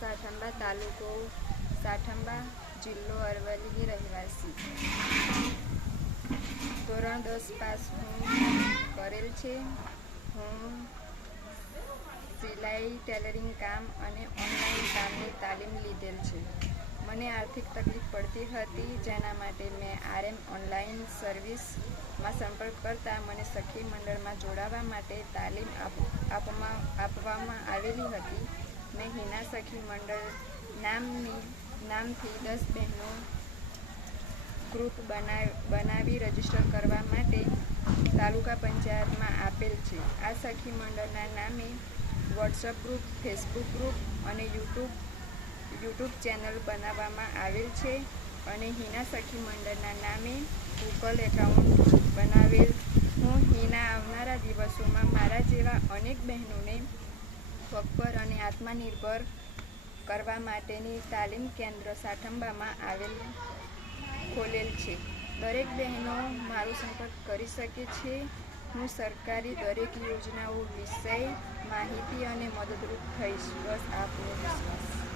સાઠંબા, તાલુકો સાઠંબા, જિલ્લો અરવલ્લી રહેવાસી. ધોરણ 10 પાસ હું કરેલ છે. હું સિલાઈ, ટેલરિંગ કામ અને ઓનલાઈન કામની તાલીમ લીધેલ છે. મને આર્થિક તકલીફ પડતી હતી, જેના માટે મેં RM ઓનલાઈન સર્વિસમાં સંપર્ક કરતા મને સખી મંડળમાં જોડાવા માટે તાલીમ આપવામાં આવેલી હતી. મેં હિના સખી મંડળ નામથી 10 બહેનો ગ્રુપ બનાવી રજીસ્ટર કરવા માટે તાલુકા પંચાયતમાં આપેલ છે. આ સખી મંડળના નામે વોટ્સઅપ ગ્રુપ, ફેસબુક ગ્રુપ અને યુટ્યુબ ચેનલ બનાવવામાં આવેલ છે અને હિના સખી મંડળના નામે ગૂગલ એકાઉન્ટ બનાવેલ. હું હિના આવનારા દિવસોમાં મારા જેવા અનેક બહેનોને પગભર અને આત્મનિર્ભર કરવા માટેની તાલીમ કેન્દ્ર સાઠંબામાં ખોલેલ છે. દરેક બહેનો મારો સંપર્ક કરી શકે છે. હું સરકારી દરેક યોજનાઓ વિશે માહિતી અને મદદરૂપ થઈશ. બસ આપનો વિશ્વાસ.